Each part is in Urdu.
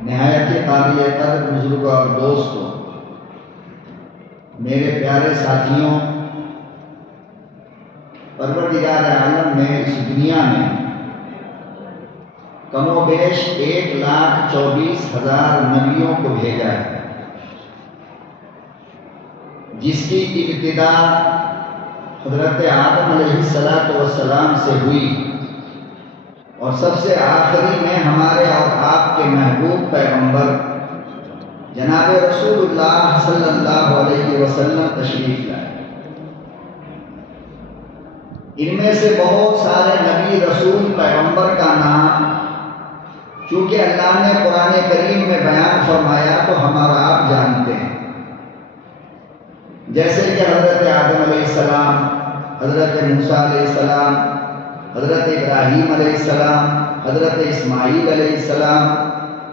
نہایت قابل قدر بزرگ اور دوستوں، میرے پیارے ساتھیوں، پروردگار عالم نے اس دنیا میں کم و بیش 1,24,000 نبیوں کو بھیجا ہے، جس کی ابتدا حضرت آدم علیہ السلام سے ہوئی، اور سب سے آخری میں ہمارے اور آپ کے محبوب پیغمبر جناب رسول اللہ صلی اللہ علیہ وسلم تشریف لائے۔ ان میں سے بہت سارے نبی، رسول، پیغمبر کا نام چونکہ اللہ نے قرآن کریم میں بیان فرمایا تو ہم اور آپ جانتے ہیں، جیسے کہ حضرت آدم علیہ السلام، حضرت موسیٰ علیہ السلام، حضرت ابراہیم علیہ السلام، حضرت اسماعیل علیہ السلام،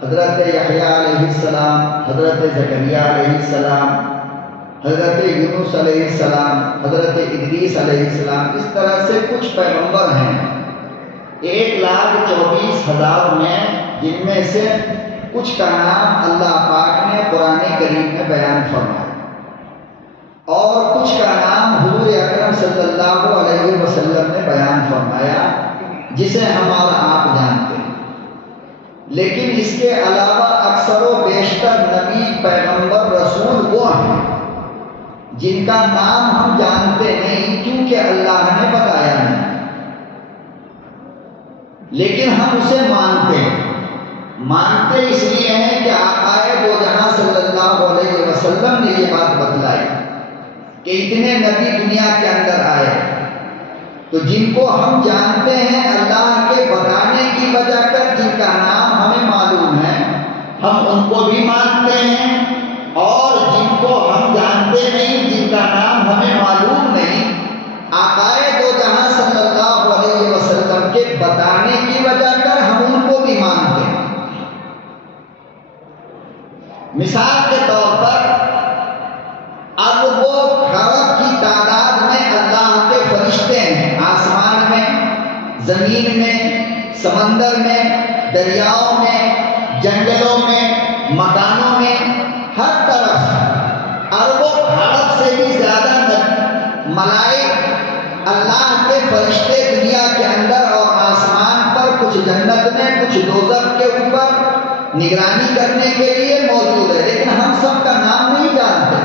حضرت یحییٰ علیہ السلام، حضرت زکریا علیہ السلام، حضرت یونس علیہ السلام، حضرت ادریس علیہ السلام۔ اس طرح سے کچھ پیغمبر ہیں 1,24,000 میں، جن میں سے کچھ کا نام اللہ پاک نے قرآن کریم میں بیان فرمایا اور کچھ کا نام حضور اکرم صلی اللہ علیہ وسلم نے بیان فرمایا، جسے ہم اور آپ جانتے ہیں۔ لیکن اس کے علاوہ اکثر و بیشتر نبی، پیغمبر، رسول وہ ہیں جن کا نام ہم جانتے نہیں، کیونکہ اللہ نے بتایا نہیں، لیکن ہم اسے مانتے ہیں۔ مانتے اس لیے ہیں کہ آقا دو جہاں صلی اللہ علیہ وسلم نے یہ بات بتلائی کہ اتنے نبی دنیا کے اندر آئے، تو جن کو ہم جانتے ہیں اللہ کے بتانے کی وجہ کر، جن کا نام ہمیں معلوم ہے، ہم ان کو بھی مانتے ہیں، اور جن کو ہم جانتے نہیں، جن کا نام ہمیں معلوم نہیں، آقا دو جہاں صلی اللہ علیہ وسلم کے بتانے کی وجہ کر ہم ان کو بھی مانتے ہیں۔ مثال کے طور پر ارب و خرب کی تعداد میں اللہ کے فرشتے ہیں، آسمان میں، زمین میں، سمندر میں، دریاؤں میں، جنگلوں میں، مکانوں میں، ہر طرف ارب و خرب سے بھی زیادہ ملائک اللہ کے فرشتے دنیا کے اندر اور آسمان پر، کچھ جنت میں، کچھ دوزخ کے اوپر نگرانی کرنے کے لیے موجود ہے، لیکن ہم سب کا نام نہیں جانتے،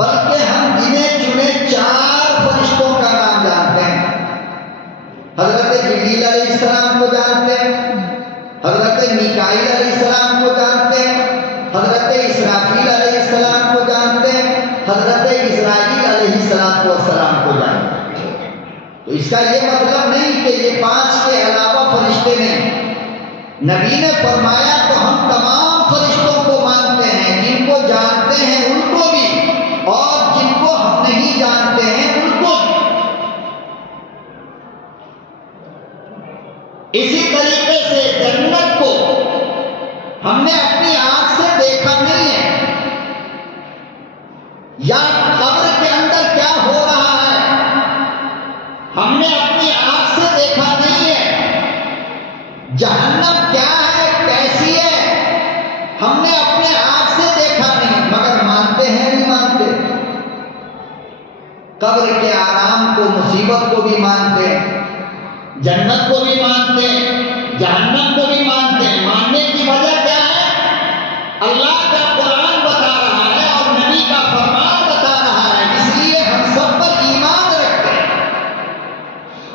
بلکہ ہم گنے چنے 4 فرشتوں کا نام جانتے ہیں۔ حضرت جبریل علیہ السلام کو جانتے ہیں، حضرت میکائیل علیہ السلام کو جانتے ہیں، حضرت اسرافیل علیہ السلام کو جانتے ہیں، حضرت اسرائیل علیہ السلام کو جانتے ہیں۔ تو اس کا یہ مطلب نہیں کہ یہ 5 کے علاوہ فرشتے نہیں، نبی نے فرمایا تو ہم تمام فرشتوں کو مانتے ہیں، جن کو جانتے ہیں ان کو بھی، اور جن کو ہم نہیں جانتے ہیں ان کو بھی۔ اسی طریقے سے جنت کو ہم نے اپنی آنکھ سے دیکھا نہیں ہے، یا قبر کے اندر کیا ہو رہا ہے ہم نے اپنی آنکھ سے دیکھا نہیں ہے، جہنم کیا ہے، کیسی ہے، ہم نے اپنے آنکھ سے دیکھا نہیں، مگر مانتے ہیں نہیں مانتے؟ قبر کے آرام کو، مصیبت کو بھی مانتے ہیں، جنت کو بھی مانتے ہیں، جہنم کو بھی مانتے ہیں۔ ماننے کی وجہ کیا ہے؟ اللہ کا قرآن بتا رہا ہے اور نبی کا فرمان بتا رہا ہے، اس لیے ہم سب پر ایمان رکھتے ہیں۔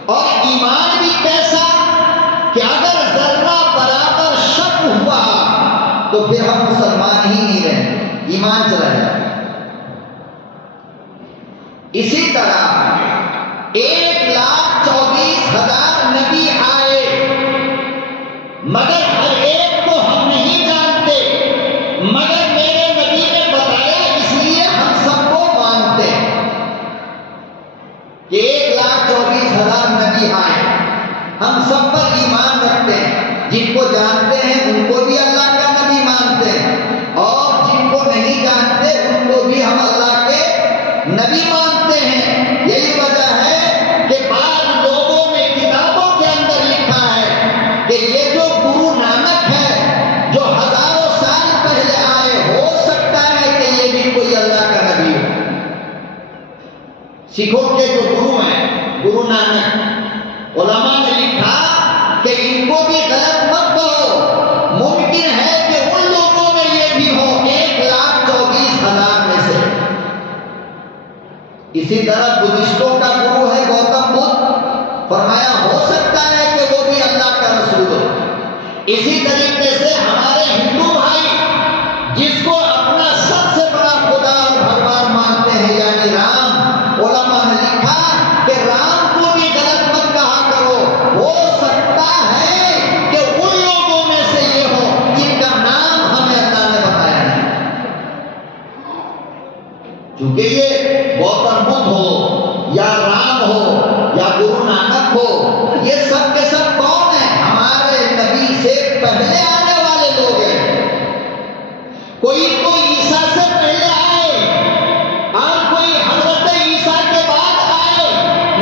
اور ایمان بھی کیسا کہ اگر ذرہ برابر شک ہوا تو پھر ہم مسلمان ہی نہیں رہے، ایمان چلا جائے۔ اسی طرح 1,24,000 نبی آئے، مگر ہر ایک کو ہم نہیں جانتے، مگر میرے نبی نے بتایا، اس لیے ہم سب کو مانتے ہیں کہ 1,24,000 نبی آئے، ہم سب پر ایمان رکھتے ہیں، جن کو جانتے ہیں ان کو بھی اللہ کا نبی مانتے ہیں، اور جن کو نہیں جانتے ان کو بھی ہم اللہ کے نبی مانتے ہیں۔ یہی وجہ ہے کہ بعض لوگوں نے کتابوں کے اندر لکھا ہے کہ یہ جو گرو نانک ہے سکھوں کے جو گرو ہیں گرو نانک، علماء نے لکھا کہ ان کو بھی غلط مت کہو، ممکن ہے کہ ان لوگوں میں یہ بھی ہو 1,24,000 میں سے۔ اسی طرح بدھسٹوں کا گرو ہے گوتم بدھ، فرمایا ہو سکتا ہے کہ وہ بھی اللہ کا رسول ہو۔ اسی طریقے سے ہمارے ہندو بھائی جس کو اپنا سب سے بڑا خدا اور بھگوان مانتے ہیں یعنی رام، علماء نے لکھا کہ رام کو بھی غلط مت کہا کرو، ہو سکتا ہے کہ ان لوگوں میں سے یہ ہو جن کا نام ہمیں اللہ نے بتایا نہیں۔ چونکہ یہ گوتم بدھ ہو یا رام ہو یا گرو نانک ہو، یہ سب کے سب کون ہیں؟ ہمارے نبی سے پہلے آنے والے لوگ ہیں۔ کوئی تو عیسیٰ سے پہلے آئے اور کوئی حضرت عیسیٰ کے بعد آئے،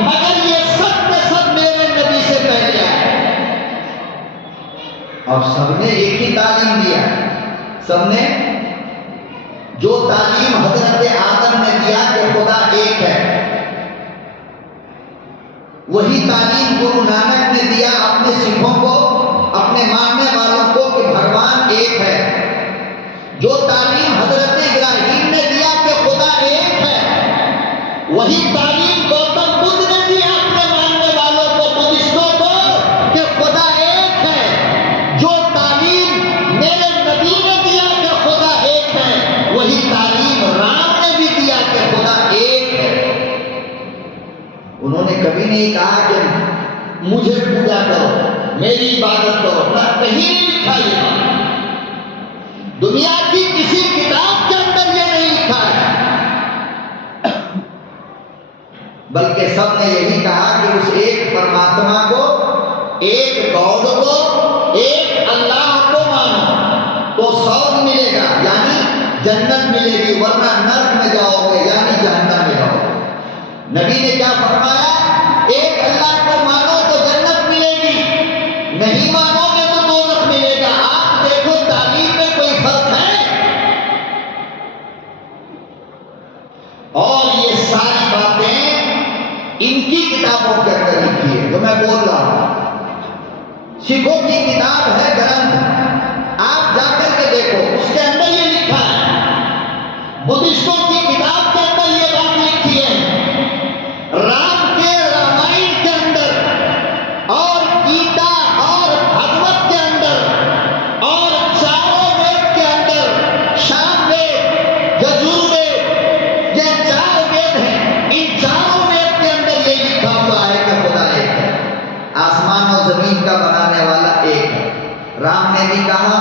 مگر یہ سب کے سب میرے نبی سے پہلے آئے اور سب نے ایک ہی تعلیم دیا۔ سب نے جو تعلیم حضرت آدم نے دیا کہ خدا ایک ہے، وہی تعلیم گرو نانک نے دیا اپنے سکھوں کو، اپنے ماننے والوں کو کہ بھگوان ایک ہے۔ جو تعلیم حضرت ابراہیم نے دیا کہ خدا ایک ہے، وہی تعلیم گوتم بدھ نے دیا اپنے ماننے والوں کو، بدھسٹوں کو، کہ خدا ایک ہے۔ جو تعلیم میرے نبی نے دیا کہ خدا ایک ہے، وہی تعلیم رام نے بھی دیا کہ خدا ایک ہے۔ انہوں نے کبھی نہیں کہا کہ مجھے پوجا کرو، میری عبادت کرو، نہ کہیں نہیں لکھا یہ۔ دنیا کی کسی کتاب کے اندر یہ نہیں لکھا ہے، بلکہ سب نے یہی کہا کہ اس ایک پرماتما کو، ایک گاڈ کو، ایک اللہ کو مانو تو سعود ملے گا یعنی جنت ملے گی، ورنہ نرک میں جاؤ گے یعنی جہنم میں جاؤ گے۔ نبی نے کیا فرمایا؟ ایک اللہ کو مانو تو جنت ملے گی، نہیں مانو گے تو دوزخ ملے گا۔ آپ دیکھو تعلیم میں کوئی فرق ہے؟ اور یہ ساری باتیں ان کی کتابوں کے اندر لکھی ہے جو میں بول رہا ہوں۔ سکھوں کی کتاب ہے گرنتھ، آپ جا کر کے دیکھو اس کے اندر یہ لکھا ہے۔ بدھسٹوں کی کتاب کے اندر یہ بات لکھی ہے۔ رام کے رامائن کے اندر اور گیتا اور بھگوت کے اندر اور چاروں وید کے اندر، شام وید، یجور وید، یہ 4 وید ہیں، ان چاروں وید کے اندر یہ لکھا ہوا ہے کہ خدا ایک ہے، آسمان اور زمین کا بنانے والا ایک ہے۔ رام نے بھی کہا،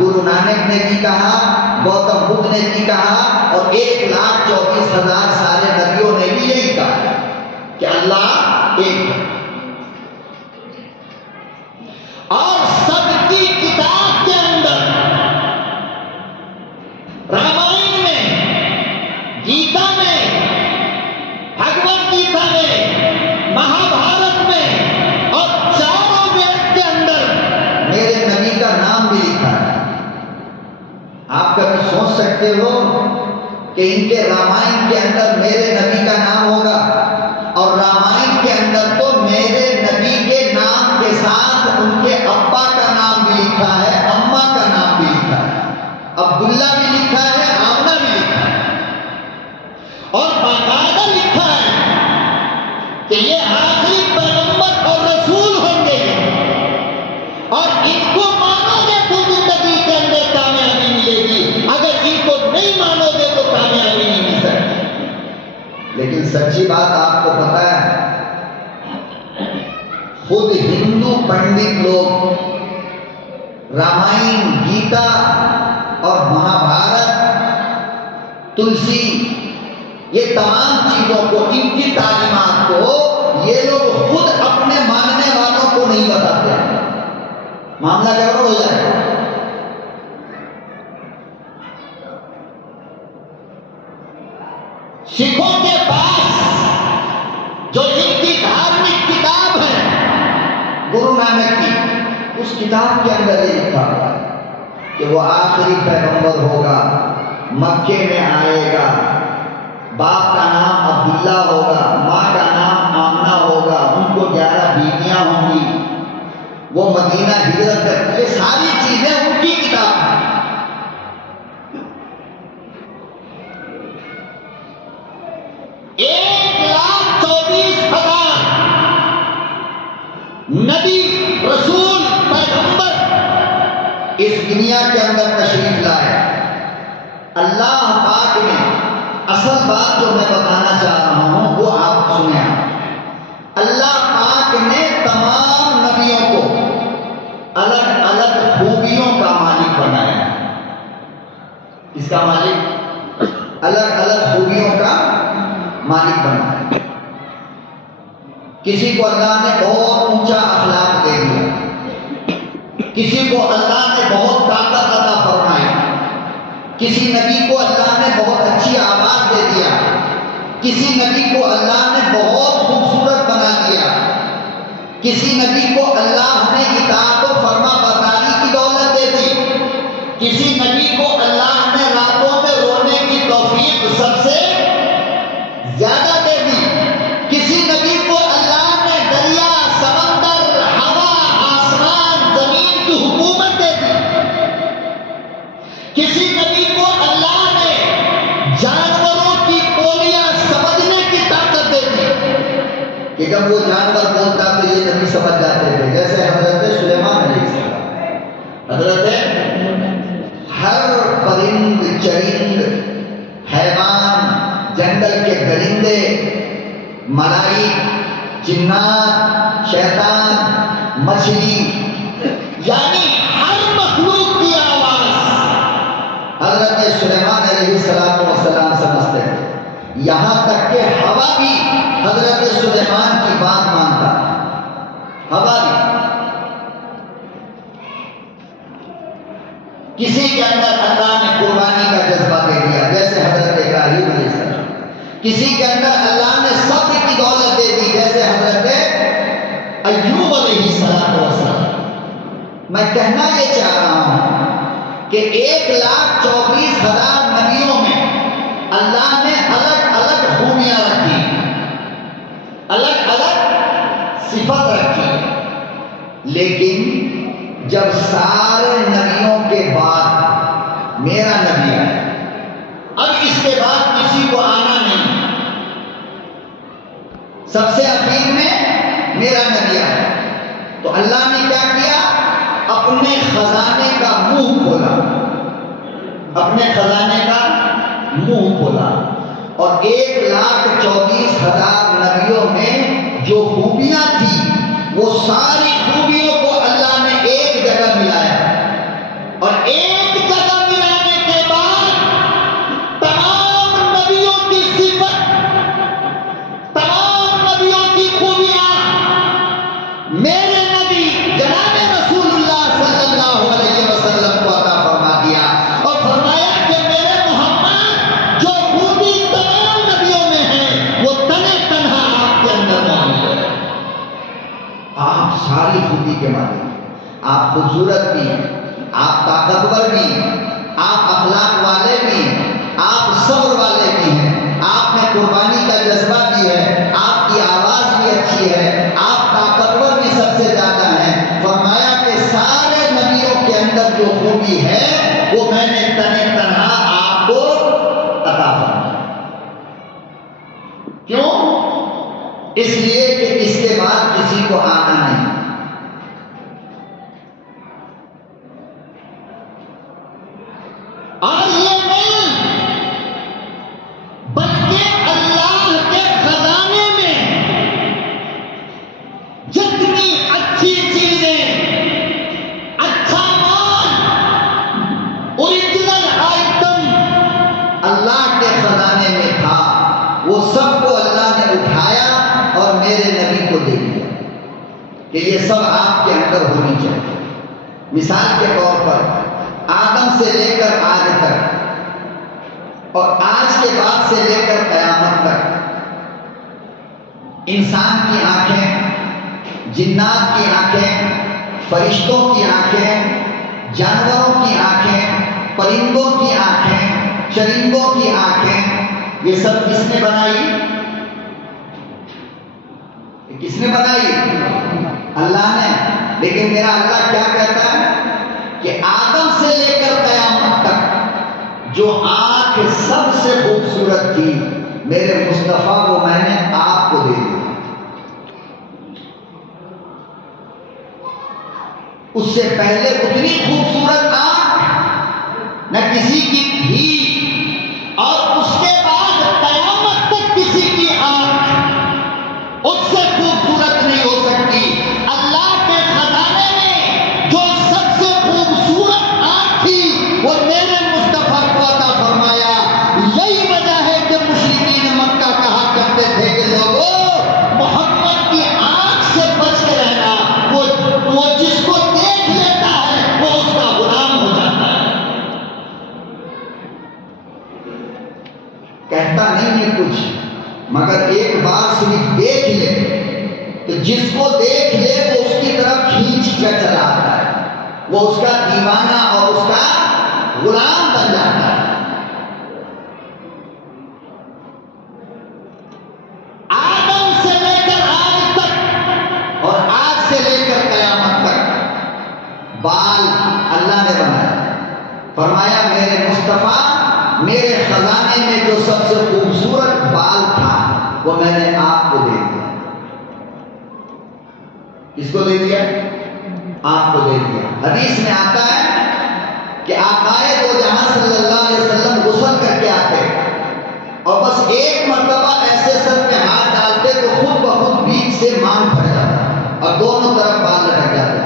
گرو نانک نے بھی کہا، گوتم بدھ نے بھی کہا، اور 1,24,000 سارے نبیوں نے بھی یہی کہا کہ اللہ ایک ہے۔ اور سب کی کتاب کے اندر، رامائن میں، گیتا میں، بھگوت گیتا میں، مہابھارت میں اور چاروں وید کے اندر میرے نبی کا نام بھی لکھا ہے۔ آپ کبھی سوچ سکتے ہو کہ ان کے رامائن کے اندر میرے نبی کا نام ہوگا؟ اور رامائن کے اندر تو میرے نبی کے نام کے ساتھ ان کے ابا کا نام بھی لکھا ہے، اماں کا نام بھی لکھا ہے، عبداللہ بھی لکھا ہے، آمنہ بھی لکھا ہے، اور باقاعدہ لکھا ہے کہ یہ آخری پیغمبر اور رسول ہوں گے، اور ان کو مانو گے تو زندگی کے اندر کامیابی ملے گی، اگر ان کو نہیں مانو گے تو کامیابی نہیں مل سکتی۔ لیکن سچی بات آپ کو پتا ہے، خود ہندو پنڈت لوگ رامائن، گیتا اور مہابھارت، تلسی، یہ تمام چیزوں کو، ان کی تعلیمات کو یہ لوگ خود اپنے ماننے والوں کو نہیں بتاتے ہیں۔ معاملہ گڑبڑ ہو جائے گا۔ سکھوں کے پاس جو ان کی دھارمک کتاب ہے گرو نانک کی، اس کتاب کے اندر یہ لکھا ہوا کہ وہ آخری پیغمبر ہوگا، مکے میں آئے گا، باپ کا نام عبداللہ ہوگا، ماں کا نام آمنہ ہوگا، ان کو 11 بیویاں ہوں گی، وہ مدینہ ہجرت کر، یہ ساری چیزیں ان کی کتاب ہیں۔ 1,24,000 نبی، رسول، پیغمبر اس دنیا کے اندر تشریف لائے۔ اللہ پاک نے اصل بات جو میں بتانا چاہ رہا ہوں وہ آپ سنیں۔ اللہ پاک نے تمام نبیوں کو الگ الگ خوبیوں کا مالک بنایا۔ اس کا مالک الگ الگ خوبیوں کا مالک بنایا۔ کسی کو اللہ نے بہت اونچا اخلاق دے دیا، کسی کو اللہ نے بہت طاقت عطا فرمائی، کسی نبی کو اللہ نے بہت اچھی آواز دے دیا، کسی نبی کو اللہ نے بہت خوبصورت بنا دیا، کسی نبی کو اللہ نے اطاعت و فرما برداری کی دولت دے دی، کسی نبی کو اللہ نے راتوں میں رونے کی توفیق سب سے زیادہ دے دی، کسی نبی کو اللہ نے دریا، سمندر، ہوا، آسمان، زمین کی حکومت دے دی، کسی نبی کو اللہ نے جانوروں کی بولیاں سمجھنے کی طاقت دے دی کہ جب وہ جانور بولتا تو یہ نبی سمجھ جاتے تھے، جیسے حضرت سلیمان علیہ السلام۔ حضرت ہر پرند، چرند، حیوان، جنگل کے درندے، ملائک، جنات، شیطان، مچھلی، یعنی ہر مخلوق کی آواز حضرت سلیمان علیہ السلام سمجھتے ہیں۔ یہاں تک کہ ہوا بھی حضرت سلیمان کی بات مانتا ہے۔ ہوا بھی کسی کے اندر اللہ نے قربانی کا جذبہ دے دیا، جیسے حضرت ابراہیم علیہ السلام۔ کسی کے اندر اللہ نے صبر کی دولت دے دی، جیسے حضرت ایوب علیہ السلام۔ میں کہنا یہ چاہ رہا ہوں کہ 1,24,000 نبیوں میں اللہ نے الگ الگ خوبیاں رکھی، الگ الگ صفت رکھی، لیکن جب سارے نبیوں کے بعد میرا نبی آیا، اب اس کے بعد کسی کو آنا نہیں، سب سے اخیر میں میرا نبی آیا، تو اللہ نے کیا کیا؟ اپنے خزانے کا منہ کھولا، اپنے خزانے کا منہ کھولا، اور 1,24,000 نبیوں میں جو خوبیاں تھیں وہ ساری خوبیوں کو اللہ نے ایک جگہ ملایا، اور ایک جگہ ملانے کے بعد تمام نبیوں کی صفت، تمام نبیوں کی خوبیاں میرے نبی جناب رسول اللہ صلی اللہ علیہ وسلم کو عطا فرما دیا، اور فرمایا کہ میرے محمد جو خوبی تمام نبیوں میں ہے وہ تنہ تنہا آپ کے اندر موجود ہے۔ آپ ساری خوبی کے مالک، آپ خوبصورت بھی، آپ طاقتور بھی، آپ اخلاق والے بھی، آپ صبر والے بھی ہیں، آپ میں قربانی کا جذبہ بھی ہے، آپ کی آواز بھی اچھی ہے، آپ طاقتور بھی سب سے زیادہ ہیں۔ فرمایا کہ سارے نبیوں کے اندر جو خوبی ہے وہ میں نے تنہ تنہا آپ کو عطا فرمایا۔ کیوں؟ اس لیے کہ اس کے بعد کسی کو آنا نہیں۔ اور یہ نہیں بلکہ اللہ کے خزانے میں جتنی اچھی چیزیں، اچھا مال، اوریجنل آئٹم اللہ کے خزانے میں تھا، وہ سب کو اللہ نے اٹھایا اور میرے نبی کو دے دیا کہ یہ سب آپ کے اندر ہونی چاہیے۔ مثال کے طور پر آدم سے لے کر آج تک اور آج کے بعد سے لے کر قیامت تک انسان کی آنکھیں، جنات کی آنکھیں، فرشتوں کی آنکھیں، جانوروں کی آنکھیں، پرندوں کی آنکھیں، چرندوں کی آنکھیں، یہ سب کس نے بنائی؟ کس نے بنائی؟ اللہ نے. لیکن میرا اللہ کیا کہتا ہے کہ آدم سے لے کر قیامت تک جو آنکھ سب سے خوبصورت تھی میرے مصطفیٰ کو میں نے آپ کو دے دیا. اس سے پہلے اتنی خوبصورت آنکھ نہ کسی کی تھی، اور اس کے بعد قیامت تک کسی کی آنکھ اس سے خوبصورت نہیں ہو سکتی. اللہ کے خزانے میں جو سب سے خوبصورت آنکھ تھی وہ میرے مصطفیٰ کو عطا فرمایا. یہی وجہ ہے کہ مشرکین مکہ کہا کرتے تھے کہ لوگوں محمد کی آنکھ سے بچ کے رہنا، وہ جس کو دیکھ لیتا ہے وہ اس کا غلام ہو جاتا ہے. کہتا نہیں ہے کچھ، مگر ایک بار صرف دیکھ لے تو جس کو دیکھ لے وہ اس کی طرف کھینچ کر چلا آتا ہے، وہ اس کا دیوانہ اور اس کا غلام بن جاتا ہے. آدم سے لے کر آج تک اور آج سے لے کر قیامت تک بال اللہ نے بنایا. فرمایا میرے مصطفیٰ میرے خزانے میں جو سب سے خوبصورت بال تھا وہ میں نے آپ کو دے دیا. کس کو دے دیا؟ آپ کو دے دیا. حدیث میں آتا ہے کہ آقائے دو جہاں صلی اللہ علیہ وسلم غسل کر کے آتے اور بس ایک مرتبہ ایسے سر پہ ہاتھ ڈالتے تو خود بخود بیچ سے مانگ پھٹ جاتا اور دونوں طرف بال لٹک جاتے.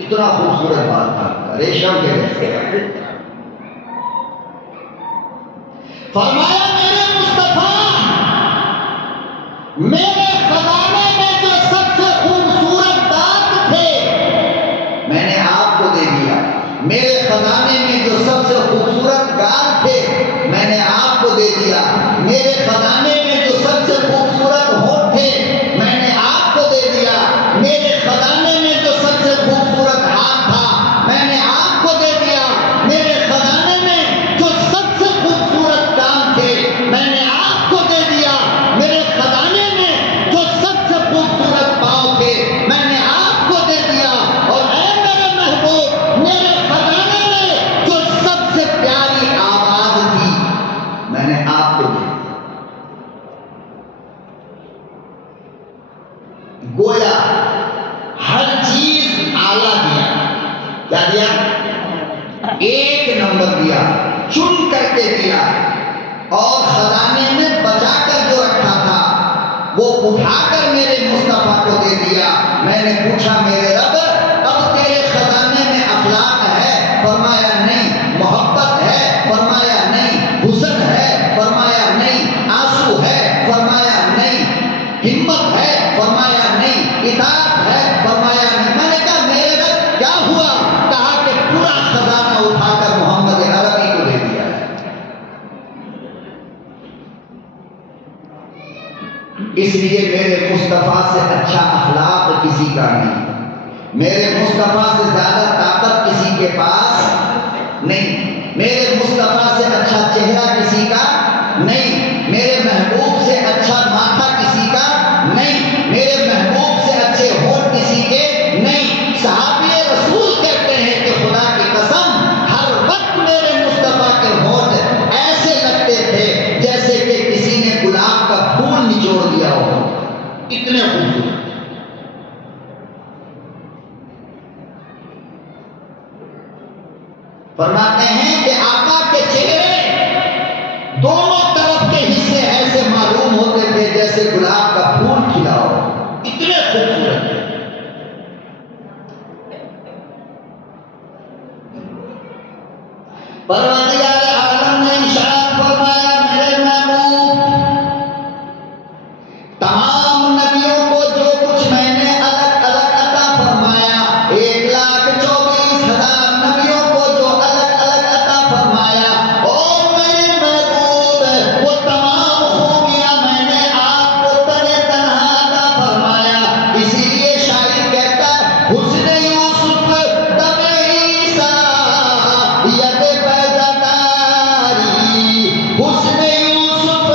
اتنا خوبصورت بال تھا، ریشم کے جیسے. فرمایا میرے مصطفیٰ میرے خزانے میں جو سب سے خوبصورت دانت تھے میں نے آپ کو دے دیا. میرے خزانے میں جو سب سے خوبصورت گال تھے میں نے آپ کو دے دیا. میرے خزانے میں جو سب سے خوبصورت ہونٹ تھے میں نے آپ کو دے دیا. میرے خزانے میں جو سب سے خوبصورت ہاتھ تھا میں نے آپ کو دے دیا. میرے خزانے میں جو سب سے خوبصورت کام تھے میں نے آپ کو دے دیا. میرے خزانے میں جو سب سے خوبصورت پاؤں تھے میں نے آپ کو دے دیا. اور اے میرے محبوب میرے خزانے میں جو سب سے پیاری آواز تھی میں نے آپ کو دے دیا. گویا ہر چیز اعلیٰ دیا. کیا دیا؟ ایک نمبر دیا، چن کر کے دیا. اور خزانے میں بچا کر جو رکھا تھا وہ اٹھا کر میرے مصطفیٰ کو دے دیا. میں نے پوچھا میرے رب اب تیرے خزانے میں اخلاق ہے؟ فرمایا نہیں. محبت ہے؟ فرمایا نہیں. حسن ہے؟ فرمایا نہیں. آنسو ہے؟ فرمایا نہیں. ہمت ہے؟ فرمایا نہیں. اطاعت ہے؟ فرمایا نہیں. میں نے کہا میرے رب کیا ہوا؟ کہا کہ پورا خزانہ اٹھا کر محمد عربی کو دے دیا ہے. اس لیے میرے مصطفیٰ سے اچھا اخلاق کسی کا نہیں، میرے مصطفیٰ سے زیادہ طاقت کسی کے پاس نہیں، میرے مصطفیٰ سے اچھا چہرہ کسی کا نہیں، میرے محبوب سے اچھا ماتھا کسی کا نہیں، میرے محبوب سے اچھے ہونٹ کسی کے نہیں. صحابی رسول کہتے ہیں کہ خدا کی قسم ہر وقت میرے مصطفیٰ کے ہونٹ ایسے لگتے تھے جیسے کہ کسی نے گلاب کا پھول نچوڑ دیا ہو. اتنے خوبصورت. فرماتے ہیں کہ آقا کے چہرے دونوں طرف کے حصے ایسے معلوم ہوتے تھے جیسے گلاب کا پھول کھلا ہو. اتنے خوبصورت تھے. پروردگار عالم نے ارشاد فرمایا میرے محبوب تمام نبیوں کو جو کچھ میں نے الگ الگ عطا فرمایا، 1,24,000 نبیوں کو جو الگ الگ عطا فرمایا، اور میرے محبوب وہ تمام خوبیاں میں نے آپ کو تنہا تنہا عطا فرمایا. اسی لیے شاعر کہتا ہے حسن یوسف دم عیسیٰ ید بیضہ داری، حسن یوسف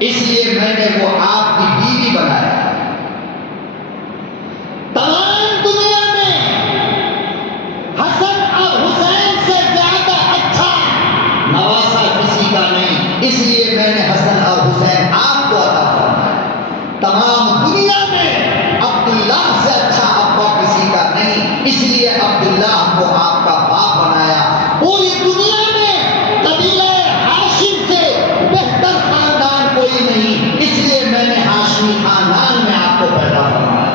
اس لیے میں نے وہ آپ کی بیوی بنایا۔ تمام دنیا میں حسن اور حسین سے زیادہ اچھا نواسا کسی کا نہیں، اس لیے میں نے حسن اور حسین آپ کو عطا فرمایا۔ تمام دنیا میں عبداللہ سے اچھا ابا کسی کا نہیں، اس لیے عبداللہ کو آپ کا باپ بنایا۔ پوری دنیا میں قبیلہ ہاشم سے بہتر خاندان کوئی نہیں، اس لیے میں نے ہاشمی خاندان میں آپ کو پیدا فرمایا۔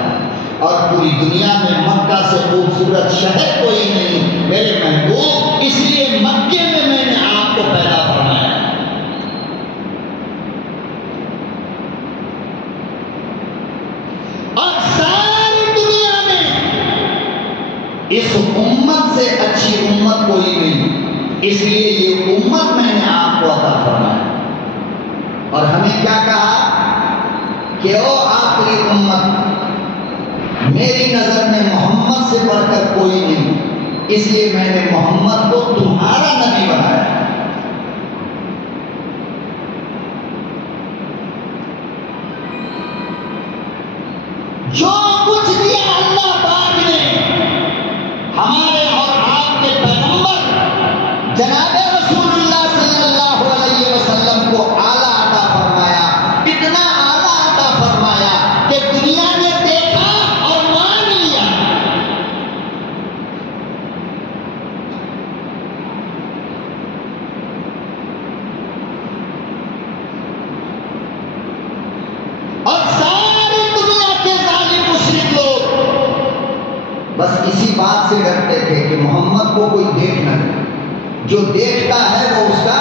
اور پوری دنیا میں مکہ سے خوبصورت شہر کوئی نہیں میرے محبوب، اس لیے مکے میں نے آپ کو پیدا فرمایا۔ اور ساری دنیا میں اس امت سے اچھی امت کوئی نہیں، اس لیے یہ امت میں نے آپ کو عطا فرمایا۔ اور ہمیں کیا کہا کہ او آخری امت، میری نظر میں محمد سے بڑھ کر کوئی نہیں، اس لیے میں نے محمد کو تمہارا نبی بنایا۔ جو کچھ دیا اللہ پاک نے ہمارے اور آپ کے پیغمبر جناب رسول اللہ صلی اللہ علیہ وسلم کو اعلیٰ عطا فرمایا، اتنا اعلیٰ عطا فرمایا کہ دنیا نے دیکھا اور مان لیا۔ اور ساری دنیا کے ظالم مشرک لوگ بس اسی بات سے ڈرتے تھے کہ محمد کو کوئی دیکھ نہ لے، جو دیکھتا ہے وہ اس کا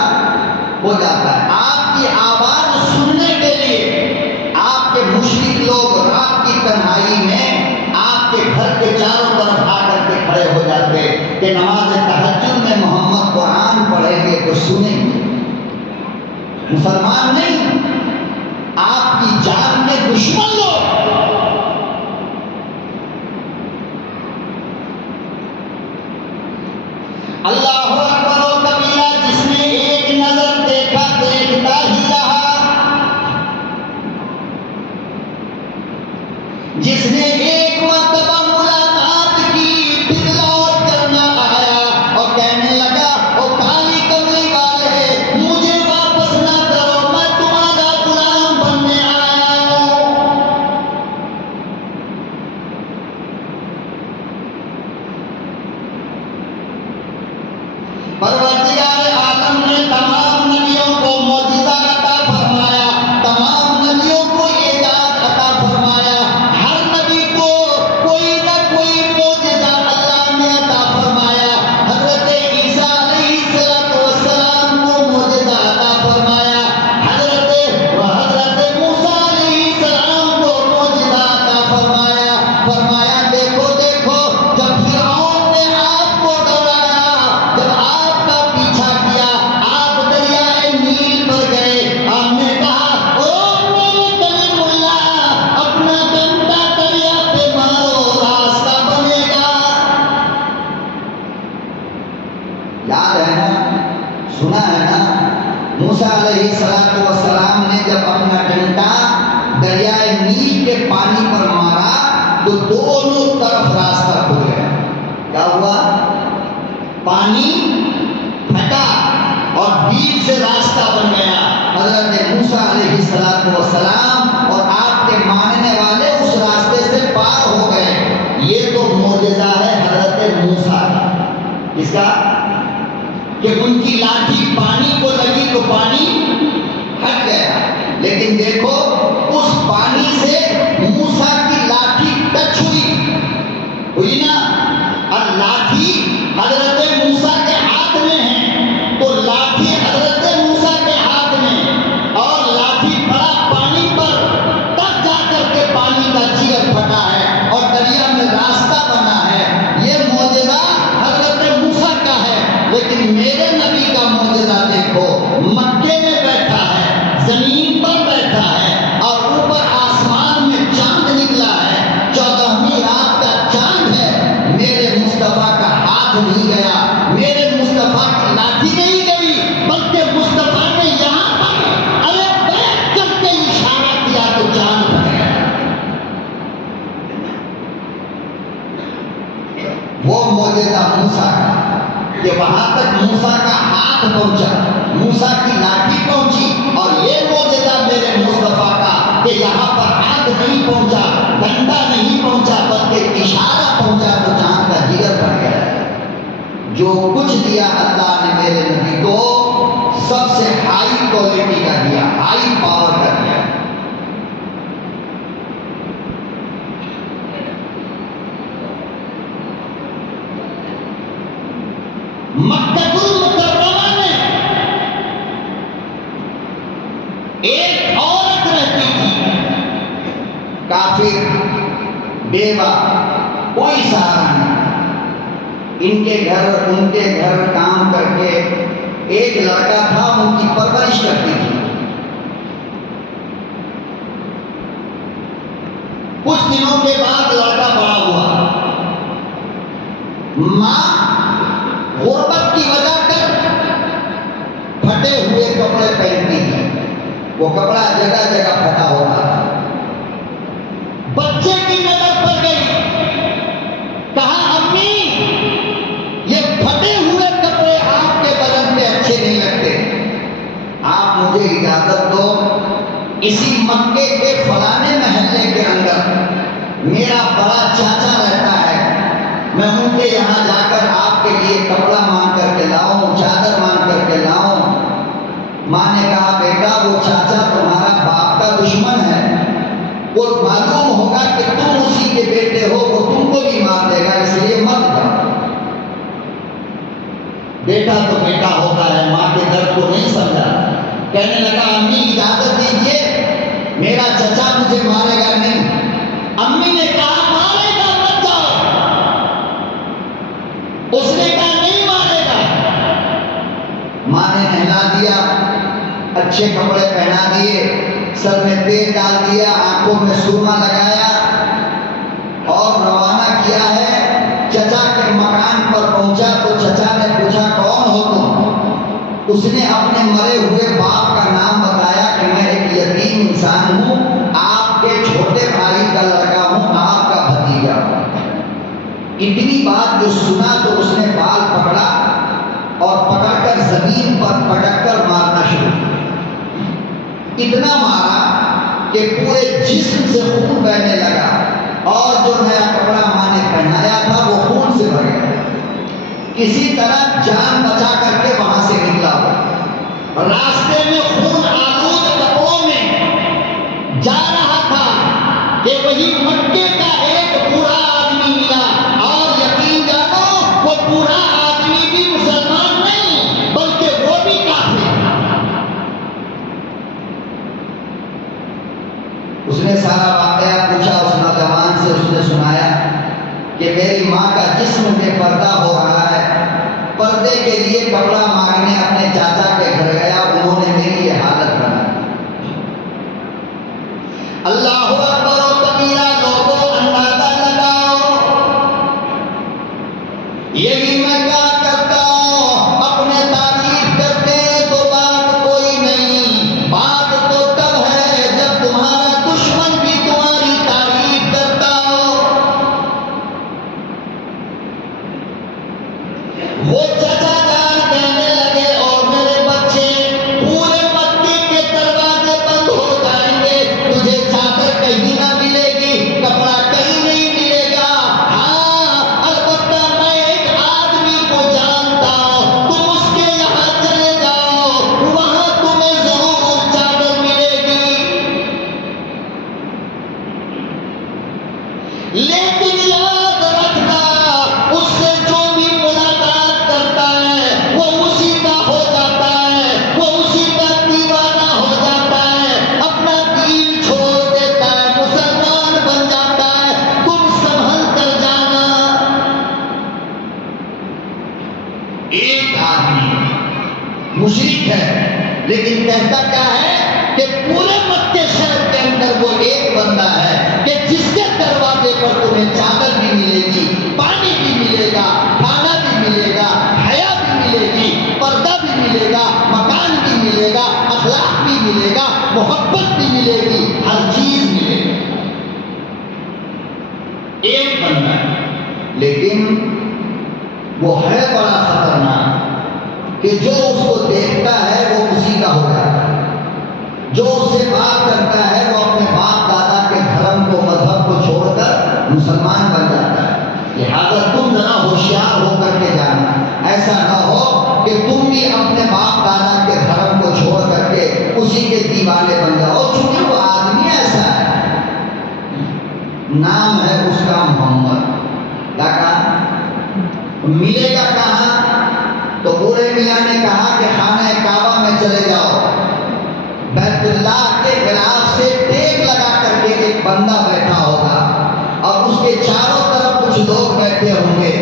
ہو جاتا ہے۔ آپ کی آواز سننے کے لیے آپ کے مشرک لوگ رات کی تنہائی میں آپ کے گھر کے چاروں طرف آ کر کے کھڑے ہو جاتے کہ نماز تہجد میں محمد قرآن پڑھیں گے تو سنیں گے۔ مسلمان نہیں، آپ کی جان کے دشمن لوگ۔ اللہ اکبر و کبیرہ، جس نے ایک نظر دیکھا دیکھتا ہی رہا، جس نے ایک مرتبہ ملاقات کی پھر لوٹ کر نہ آیا اور کہنے لگا او کالی کملی والے مجھے واپس نہ کرو، میں تمہارا غلام بننے آیا ہوں۔ پروردگار عالم نے تمام نبیوں کو معجزہ عطا فرمایا، تمام نبیوں کو اعجاز عطا فرمایا، ہر نبی کو کوئی نہ کوئی معجزہ اللہ نے عطا فرمایا۔ حضرت عیسیٰ علیہ السلام کو معجزہ عطا فرمایا، حضرت موسیٰ علیہ السلام کو معجزہ عطا فرمایا۔ فرمایا دیکھو دیکھو، جب فرعون نے آپ کو ڈرایا، جب آپ کا پیچھا کیا، آپ دریائے نیل پر گئے، آپ نے کہا او میرے کلیم اللہ، اپنا ڈنڈا دریا پہ مارو، راستہ بنے گا۔ یاد ہے نا، سنا ہے نا، موسیٰ علیہ السلام نے جب اپنا ڈنڈا دریائے نیل کے پانی پر مارا تو دونوں طرف راستہ کھل گیا۔ کیا ہوا؟ پانی پھٹا اور بیچ سے راستہ بن گیا۔ حضرت موسیٰ علیہ السلام اور آپ کے ماننے والے اس راستے سے پار ہو گئے۔ یہ تو معجزہ ہے حضرت موسیٰ کا۔ کس کا؟ کہ ان کی لاٹھی پانی کو لگی تو پانی ہٹ گیا، لیکن دیکھو اس پانی سے موسیٰ کی لاٹھی ٹچ ہوئی نا، اور لاٹھی حضرت موسیٰ کے ہاتھ میں ہے، تو لاٹھی حضرت موسیٰ کے ہاتھ میں اور لاٹھی پڑا پانی پر، تب جا کر کے پانی کا جگر پھٹا ہے اور دریا میں راستہ بنا ہے۔ یہ معجزہ حضرت موسیٰ کا ہے، لیکن میرے نبی کا معجزہ دیکھو، مکے میں بیٹھا ہے، زمین پر بیٹھا ہے اور اوپر آسمان میں چاند نکلا ہے، 14ویں رات کا چاند ہے، میرے مصطفیٰ کا ہاتھ نہیں گیا، میرے مصطفیٰ کی لاٹھی نہیں گئی، بلکہ مصطفیٰ نے یہاں پر ارے بیٹھ کر وہ معجزہ موسیٰ کا کہ وہاں تک موسیٰ کا ہاتھ پہنچا، موسیٰ کی لاٹھی پہنچی، اور یہ معجزہ میرے مصطفیٰ کا کہ یہاں پر آگ نہیں پہنچا، ڈنڈا نہیں پہنچا، بلکہ اشارہ پہنچا تو چاند کا جگر بن گیا۔ جو کچھ دیا اللہ نے میرے نبی کو سب سے ہائی کوالٹی کا دیا، ہائی پاور کا دیا۔ مکہ المکرمہ میں ایک عورت رہتی تھی، کافر، بیوہ، کوئی سہارا نہیں۔ ان کے گھر کام کر کے ایک لڑکا تھا، ان کی پرورش کرتی تھی۔ کچھ دنوں کے بعد لڑکا بڑا ہوا، ماں غربت کی وجہ کر پھٹے ہوئے کپڑے پہنتی تھی، وہ کپڑا جگہ جگہ پھٹا ہوتا تھا۔ بچے کی نظر پڑ گئی، کہا امی یہ پھٹے ہوئے کپڑے آپ کے بدن پہ اچھے نہیں لگتے، آپ مجھے اجازت دو، اسی مکے کے فلانے محلے کے اندر میرا بڑا چاچا رہتا ہے، میں ان کے یہاں جا کر آپ کے لیے کپڑا مانگ کر کے لاؤں، چادر مانگ کر کے لاؤں۔ ماں نے کہا بیٹا وہ چاچا تمہارا باپ کا دشمن ہے، وہ معلوم ہوگا کہ تم اسی کے بیٹے ہو، وہ تم کو بھی مار دے گا، اس لیے مت جاؤ۔ بیٹا تو بیٹا ہوتا ہے، ماں کے درد کو نہیں سمجھا، کہنے لگا امی اجازت دیجیے، میرا چچا مجھے مارے گا نہیں۔ امی نے کہا مارے گا مت جاؤ، اس نے کہا نہیں مارے گا۔ ماں نے نہلا دیا، اچھے کپڑے پہنا دیے، سر میں تیل ڈال دیا، آنکھوں میں سرما لگایا اور روانہ کیا ہے۔ چچا کے مکان پر پہنچا تو چچا نے پوچھا کون ہو تم؟ اس نے اپنے مرے ہوئے باپ کا نام بتایا کہ میں ایک یتیم انسان ہوں، آپ کے چھوٹے بھائی کا لڑکا ہوں، آپ کا بھتیجا ہوں۔ اتنی بات جو سنا تو اس نے بال پکڑا اور پکڑ کر زمین پر پٹک کر مارنا شروع کیا۔ اتنا مارا کہ پورے جسم سے خون بہنے لگا، اور جو نیا کپڑا ماں نے پہنایا تھا وہ خون سے بھر گیا۔ کسی طرح جان بچا کر کے وہاں سے نکلا وہ، راستے میں خون آلود کپڑوں میں جا رہا تھا کہ وہی مکے کا ایک بوڑھا آدمی ملا، اور یقین جانو وہ بوڑھا آدمی بھی مسلمان نہیں بلکہ وہ بھی کافر۔ اس نے سارا واقعہ پوچھا اس نوجوان سے، اس نے سنایا کہ میری ماں کا جسم بے پردہ ہو رہا ہے، پردے کے لیے کپڑا مانگنے اپنے چاچا کے گھر گیا، انہوں نے میری یہ حالت بنا دی۔ اللہ اکبر و کبیرہ، لوگوں اندازہ لگاؤ، یہی میں کیا کرتا ہوں، اپنے تعریف کرتے تو بات کوئی نہیں، بات تو تب ہے جب تمہارا دشمن بھی تمہاری تعریف کرتا ہو۔ وہ چچا جان کہنے لگے اور میرے بچے، پورے مکے کے دروازے بند ہو جائیں گے، تجھے چادر کہیں نہ ملے گی، کپڑا کہیں نہیں ملے گا، ہاں البتہ میں ایک آدمی کو جانتا ہوں، تم اس کے یہاں چلے جاؤ، وہاں تمہیں ضرور چادر ملے گی۔ لیکن یاد رکھنا، اس سے جو بھی ملاقات کرتا ہے وہ اسی کا ہو جاتا ہے، وہ اسی کا دیوانہ ہو جاتا ہے، اپنا دین چھوڑ دیتا ہے، مسلمان بن جاتا ہے، تم سنبھل کر جانا۔ ایک آدمی مشرک ہے لیکن کہتا کیا ہے کہ پورے مکے شہر کے اندر وہ ایک بندہ ہے کہ جس کے دروازے پر تمہیں چادر بھی ملے گی، پانی بھی ملے گا، کھانا بھی ملے گا، حیا بھی ملے گی، پردہ بھی ملے گا، مکان بھی ملے گا، اخلاق بھی ملے گا، محبت بھی ملے گی، ہر چیز ملے گی۔ ایک بندہ ہے، لیکن وہ ہے بڑا خطرناک کہ جو اس کو دیکھتا ہے وہ اسی کا ہو جاتا ہے، جو اس سے بات کرتا ہے وہ اپنے باپ دادا کے دھرم کو مذہب کو چھوڑ کر مسلمان بن جاتا ہے۔ لہٰذا تم ذرا ہوشیار ہو کر کے جانا، ایسا نہ ہو کہ تم بھی اپنے باپ دادا کے دھرم کو چھوڑ کر کے اسی کے دیوانے بن جاؤ۔ چونکہ وہ آدمی ایسا ہے، نام ہے اس کا محمد، کیا کہا؟ ملے گا کہاں؟ تو بوڑھے میاں نے کہا کہ خانہ کعبہ میں چلے جاؤ، بیت اللہ کے غلاف سے ٹیک لگا کر کے ایک بندہ بیٹھا ہوگا اور اس کے چاروں طرف کچھ لوگ بیٹھے ہوں گے،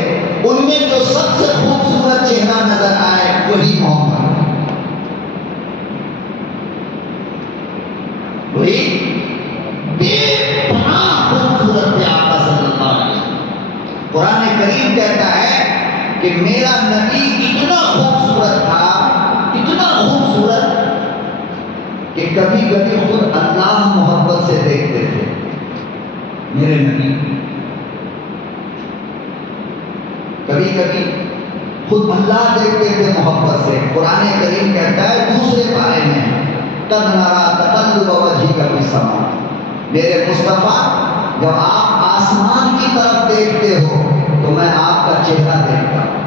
ان میں جو سب سے خوبصورت چہرہ نظر آئے وہی محمد، وہی بے پناہ خوبصورت تھے آقا صلی اللہ علیہ وسلم۔ قرآن کریم کہتا ہے کہ میرا نبی اتنا خوبصورت تھا، اتنا خوبصورت کہ کبھی کبھی خود اللہ محبت سے دیکھتے تھے میرے نبی، کبھی کبھی خود اللہ دیکھتے تھے محبت سے۔ قرآن کریم کہتا ہے دوسرے بارے میں، قد نرا تقلب وجهك فی السماء، میرے مصطفیٰ جب آپ آسمان کی طرف دیکھتے ہو تو میں آپ کا چہرہ دیکھتا ہوں۔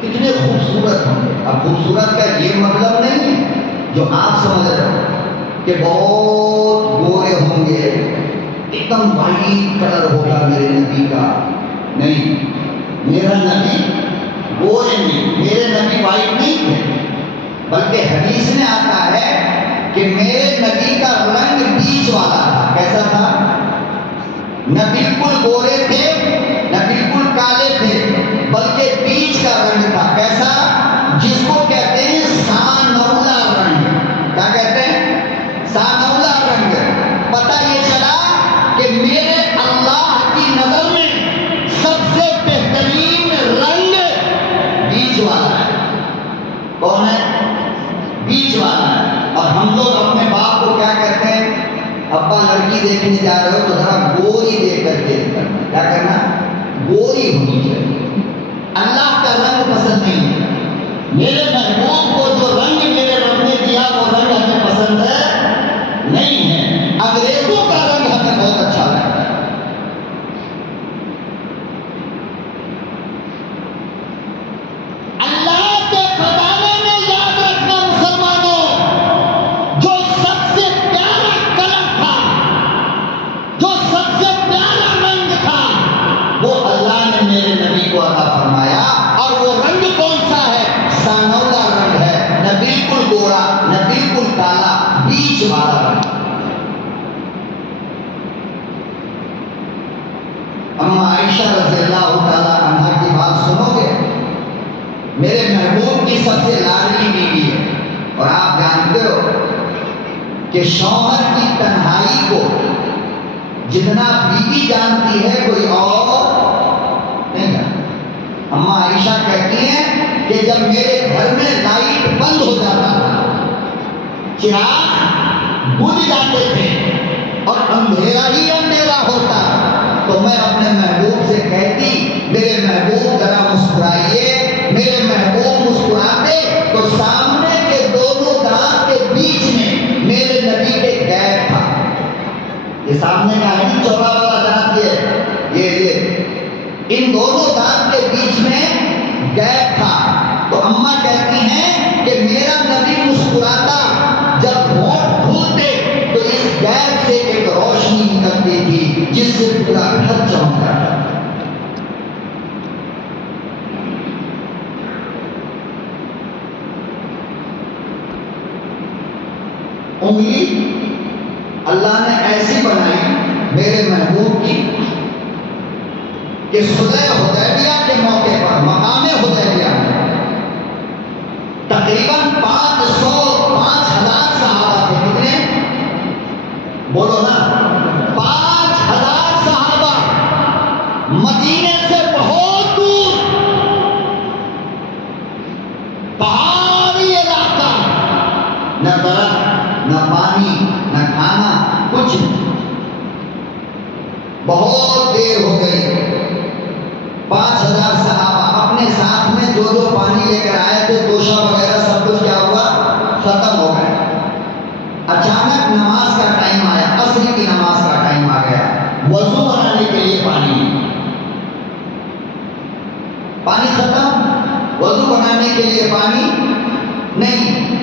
کتنے خوبصورت ہوں گے۔ اب خوبصورت کا یہ مطلب نہیں ہے جو آپ سمجھ رہے ہو کہ بہت گورے ہوں گے، ایک دم وائٹ کلر ہوگا میرے نبی کا، نہیں، میرا نبی گورے نہیں، میرے نبی وائٹ نہیں تھے، بلکہ حدیث میں آتا ہے کہ میرے نبی کا رنگ بیچ والا تھا۔ کیسا تھا؟ نہ بالکل گورے تھے نہ بالکل کالے تھے، بلکہ بیچ کا رنگ تھا۔ کیسا؟ جس کو کہتے ہیں سانولا رنگ۔ کیا کہتے ہیں؟ سانولا رنگ۔ پتہ یہ چلا کہ میرے اللہ کی نظر میں سب سے بہترین رنگ بیچ والا ہے۔ کون ہے؟ بیچ والا ہے۔ اور ہم لوگ اپنے باپ کو کیا کہتے ہیں؟ ابا لڑکی دیکھنے جا رہے ہو تو ذرا گوری دیکھ کر کے کرنا۔ کیا کرنا؟ گوری ہونی چاہیے۔ اللہ کا رنگ پسند نہیں ہے۔ میرے محبوب کو جو رنگ میرے رب نے دیا وہ رنگ ہمیں پسند ہے نہیں ہے۔ انگریزوں کا رنگ ہمیں بہت اچھا لگتا ہے۔ اللہ کے خزانے میں یاد رکھنا مسلمانوں، جو سب سے پیارا کلر تھا، جو سب سے پیارا رنگ تھا، وہ اللہ نے میرے نبی کو عطا فرمایا۔ اور وہ رنگ کون سا ہے؟ سانولا رنگ ہے، نہ بالکل گورا نہ بالکل کالا، بیچ والا رنگ۔ اما عائشہ رضی اللہ تعالی عنہا کی بات سنو گے؟ میرے محبوب کی سب سے لاڈلی بیوی ہے، اور آپ جانتے ہو کہ شوہر کی تنہائی کو جتنا بیوی جانتی ہے کوئی اور نہیں جانتا۔ اما عائشہ کہتی ہیں کہ جب میرے گھر میں لائٹ بند ہو جاتا تھا، چراغ بجھ جاتے تھے اور اندھیرا ہی اندھیرا ہوتا، تو میں اپنے محبوب سے کہتی میرے محبوب ذرا مسکرائیے۔ میرے محبوب مسکراتے تو سامنے کے دونوں دانت کے بیچ میں میرے نبی کے گیپ تھا۔ یہ سامنے کا ہے نہیں، چوڑا والا دانت، یہ ان دونوں دانت کے بیچ میں گیپ تھا۔ تو اماں کہتی ہیں کہ میرا نبی مسکراتا، جب ہونٹ کھلتے تو اس گیپ سے ایک روشنی نکلتی تھی جس سے پورا گھر چمک جاتا تھا۔ انگلی اللہ نے ایسی بنائی میرے محبوب کی کہ صلح حدیبیہ کے موقع پر مقام حدیبیہ میں تقریباً 5,000 صحابہ تھے۔ کتنے؟ بولو نا، 5,000 صحابہ مدینے سے بہت دور، پہاڑی علاقہ، نہ درخت نہ پانی نہ کھانا، کچھ نہیں۔ بہت دیر ہو گئی، 5,000 صحابہ اپنے ساتھ میں جو جو پانی لے کر آئے تھے، توشہ وغیرہ سب کچھ کیا ہوا؟ ختم ہو گئے۔ اچانک نماز کا ٹائم آیا، عصر کی نماز کا ٹائم آ گیا، وضو بنانے کے لیے پانی ختم، وضو بنانے کے لیے پانی نہیں۔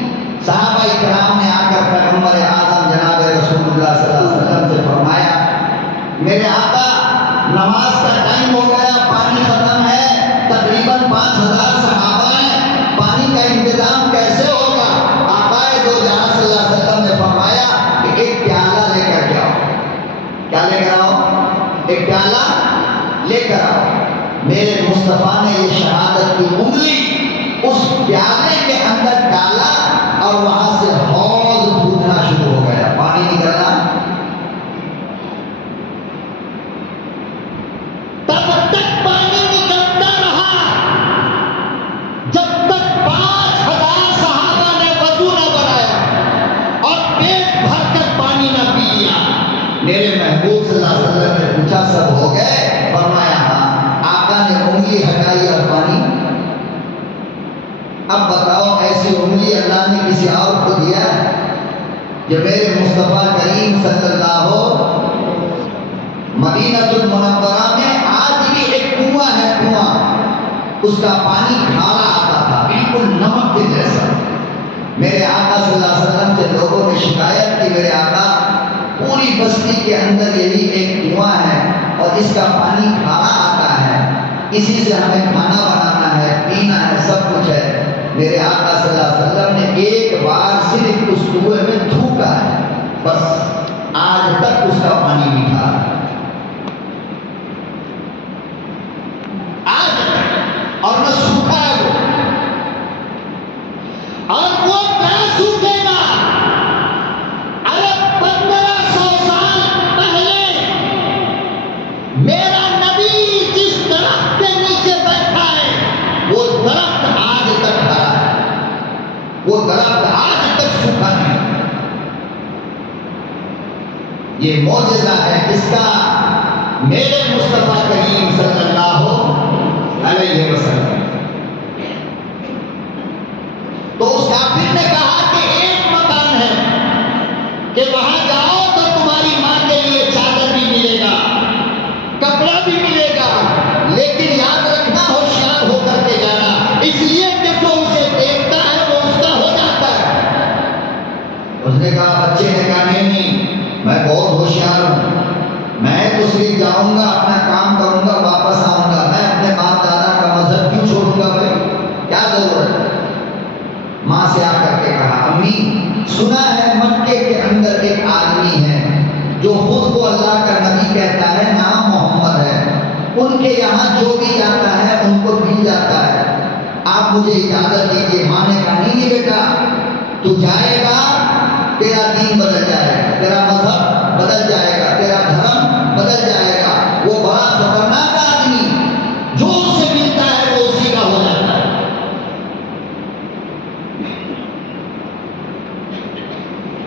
صحابہ کرام نے آ کر پیغمبر اعظم جناب رسول اللہ صلی اللہ علیہ وسلم سے فرمایا، میرے آقا نماز کا ٹائم ہو گیا، پانی ختم ہے، تقریباً 5,000 صحابہ ہیں، پانی کا انتظام کیسے ہوگا؟ آقا دو جہاں صلی اللہ علیہ وسلم نے فرمایا کہ ایک پیالہ لے کر جاؤ۔ کیا لے کر آؤ؟ ایک پیالہ لے کر آؤ۔ میرے مصطفیٰ نے یہ شہادت کی انگلی اس پیالے کے اندر ڈالا اور وہاں سے حوض پھوٹنا شروع ہو گیا، پانی نکلنا۔ تب تک پانی نکلتا رہا جب تک 5,000 صحابہ نے وضو نہ بنایا اور پیٹ بھر کر پانی نہ پی لیا۔ میرے محبوب صلی اللہ علیہ وسلم نے پوچھا سب ہو گئے؟ فرمایا ہاں۔ آقا نے انگلی ہٹائی اور پانی۔ اب بتاؤ ایسی انگلی اللہ نے کسی اور کو دیا؟ جو میرے مصطفیٰ کریم صلی اللہ مدینہ المنورہ میں آج بھی ایک کنواں ہے، کنواں، اس کا پانی کھارا آتا تھا، بالکل نمک کے جیسا۔ میرے آقا صلی اللہ علیہ وسلم سے لوگوں نے شکایت کی، میرے آقا پوری بستی کے اندر یہی ایک کنواں ہے اور اس کا پانی کھارا آتا ہے، اسی سے ہمیں کھانا بنانا ہے، پینا ہے، سب کچھ ہے۔ میرے آقا صلی اللہ علیہ وسلم نے ایک بار صرف اس کنویں میں تھوکا ہے، بس آج تک اس کا پانی میٹھا ہے، آج اور نہ سوکھا ہے وہ، اور وہ کیا سوکھے گا؟ ارے 1500 سال پہلے میرا نبی جس درخت کے نیچے بیٹھا ہے وہ درخت آج تک کھڑا ہے، وہ درخت آج تک سوکھا نہیں۔ یہ معجزہ ہے جس کا میرے مصطفیٰ کریم صلی اللہ علیہ وسلم۔ تو اس کافر نے کہا کہ ایک مکان ہے کہ وہاں جاؤ تو تمہاری ماں کے لیے چادر بھی ملے گا، کپڑا بھی ملے گا، لیکن یاد رکھنا ہوشیار ہو کر کے جانا، اس لیے کہ جو اسے دیکھتا ہے وہ اس کا ہو جاتا ہے۔ اس نے کہا، بچے نے کہا نہیں، میں بہت ہوشیار ہوں، میں تو صرف جاؤں گا، اپنا کام کروں گا، واپس آؤں گا، میں اپنے باپ دادا کا مذہب کیوں چھوڑوں گا بھائی، کیا ضرورت ہے؟ ماں سے آ کر کے کہا، امی سنا ہے مکے کے اندر ایک آدمی ہے جو خود کو اللہ کا نبی کہتا ہے، نام محمد ہے، ان کے یہاں جو بھی جاتا ہے ان کو مل جاتا ہے، آپ مجھے اجازت دیجیے۔ ماں نے کہا نہیں بیٹا، تو جائے گا تیرا دین بدل جائے گا، تیرا مذہب بدل جائے گا، تیرا دھرم بدل جائے گا۔ وہ بڑا خطرناک آدمی، جو اس سے ملتا ہے وہ اسی کا ہو جاتا ہے۔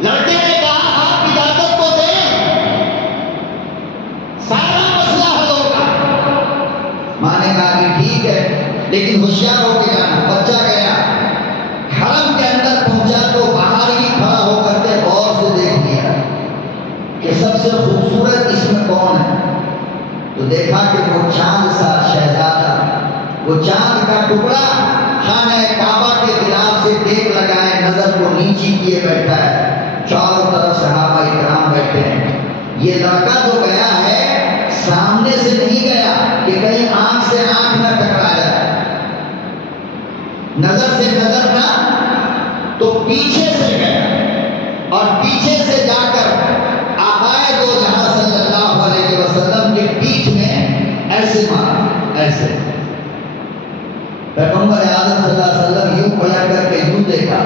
لڑکے نے کہا آپ اجازت تو دیں، سارا مسئلہ حل ہوگا۔ ماں نے کہا کہ ٹھیک ہے، لیکن ہوشیار ہو کے جانا۔ بچہ گیا، حرم کے اندر پہنچا تو باہر ہی کھڑا ہو کر کے غور سے دیکھ لیا کہ سب سے خوبصورت اس میں کون ہے، تو دیکھا کہ وہ چاند سا شہزادہ، وہ چاند کا ٹکڑا خانہ کعبہ کے خلاف سے ٹیک لگائے، نظر کو نیچی کیے بیٹھا ہے، چاروں طرف صحابہ کرام بیٹھے ہیں۔ یہ لڑکا جو گیا ہے سامنے سے نہیں گیا کہ کہیں آنکھ سے آنکھ نہ ٹکرا جائے، نظر سے نظر نہ، تو پیچھے سے گیا اور پیچھے سے جا کر آقائے دو جہاں صلی اللہ علیہ وسلم کے پیٹھ میں ایسے مارا، ایسے۔ پیغمبر اعظم صلی اللہ علیہ وسلم یوں پلٹ کر کے یوں دیکھا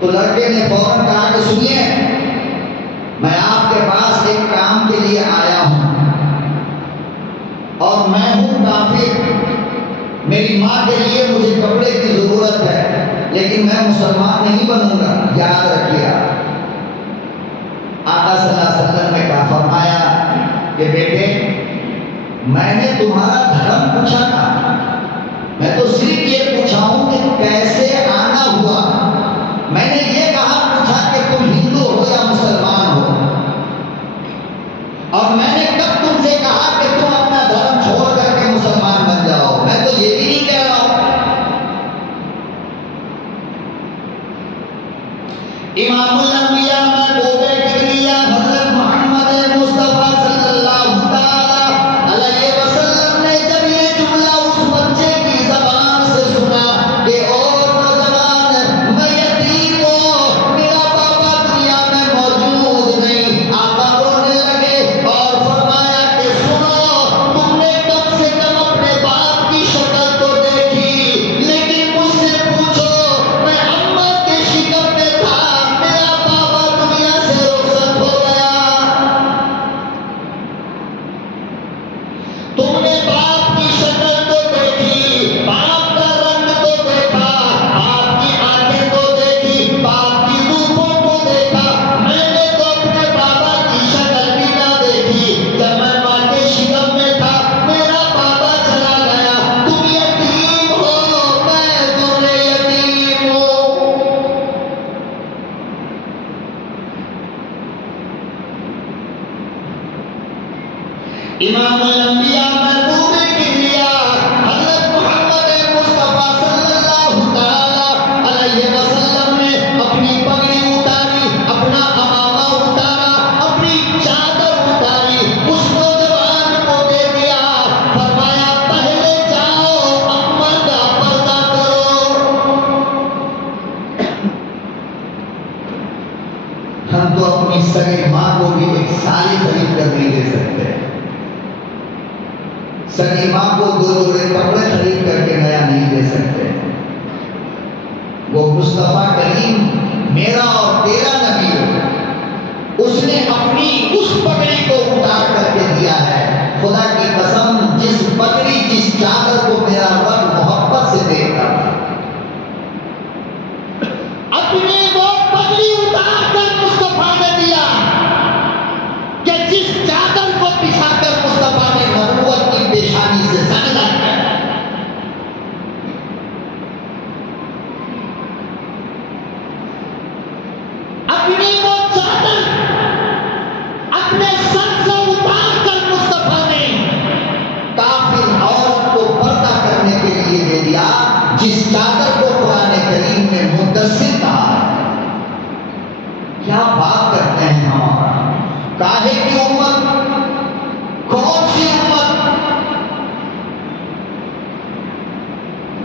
تو لڑکے نے فوراً کہا کہ سنیے، میں آپ کے پاس ایک کام کے لیے آیا ہوں اور میں ہوں کافر، میری ماں کے لیے مجھے کپڑے کی ضرورت ہے، لیکن میں مسلمان نہیں بنوں گا، یاد رکھیے۔ آقا صلی اللہ علیہ وسلم نے کہا، فرمایا کہ بیٹے میں نے تمہارا دھرم پوچھا تھا، میں تو صرف یہ پوچھا ہوں کہ کیسے آنا ہوا۔ میں نے یہ کہا پوچھا کہ تم ہندو ہو یا مسلمان ہو، اور میں نے کب تم سے کہا کہ تم اپنا دھرم چھوڑ کر کے مسلمان بن جاؤ؟ میں تو یہ بھی نہیں کہہ رہا ہوں۔ امام الانبیاء محبوب کبریا حضرت محمد مصطفیٰ صلی اللہ تعالی علیہ وسلم نے جب یہ جملہ اس بچے کی زبان سے سنا کہ او نوجوان، میں یتیم ہوں، میرا بابا دنیا میں موجود نہیں، آقا رونے لگے اور فرمایا کہ سنو، تم نے کم سے کم اپنے باپ کی شکل تو دیکھی، لیکن مجھ سے پوچھو، میں اماں کے شکم میں تھا، میرا بابا دنیا سے رخصت ہو گیا۔ تم نے باپ کی شکل تو دیکھی، باپ کا رنگ تو دیکھا، باپ کی آنکھیں تو دیکھی، باپ کی زلفوں کو دیکھا، میں نے تو اپنے بابا کی شکل بھی نہ دیکھی۔ جب میں ماں کے شکم میں تھا، میرا بابا چلا گیا۔ تم یتیم ہو، میں ذر یتیم ہوں۔ امام الانبیاء محبوب کبریا حضرت محمد مصطفیٰ صلی اللہ تعالی علیہ وسلم نے اپنی پگڑی اتاری، اپنا عمامہ اتارا، اپنی چادر اتاری، اس نوجوان کو دے دیا، فرمایا پہلے جاؤ اماں کا پردہ کرو۔ ہم تو اپنی سگی ماں کو بھی ایک ساڑی خرید کر نہیں دے سکتے، سگی ماں کو 2 جوڑے کپڑے خرید کر کے نیا نہیں دے سکتے۔ وہ مصطفیٰ کریم میرا اور تیرا نبی ہو، اس نے اپنی اس پگڑی کو اتار کر کے دیا ہے۔ خدا کی قسم، جس پگڑی جس چادر کو میرا رب محبت سے دیتا تھا، اپنی وہ پگڑی اتار کر مصطفیٰ نے دیا کہ جس چادر کو بچھا کر مصطفیٰ نے نبوت کی پیشانی سے سر لگایا۔ اپنی وہ چادر اپنے سر سے اتار کر مصطفیٰ نے کافر عورت کو پردہ کرنے کے لیے دے دیا، جس چادر کو قرآن کریم نے مدثر کہا ہے۔ کیا بات کرتے ہیں ہمارا، کاہے کی امت، کون سی امت؟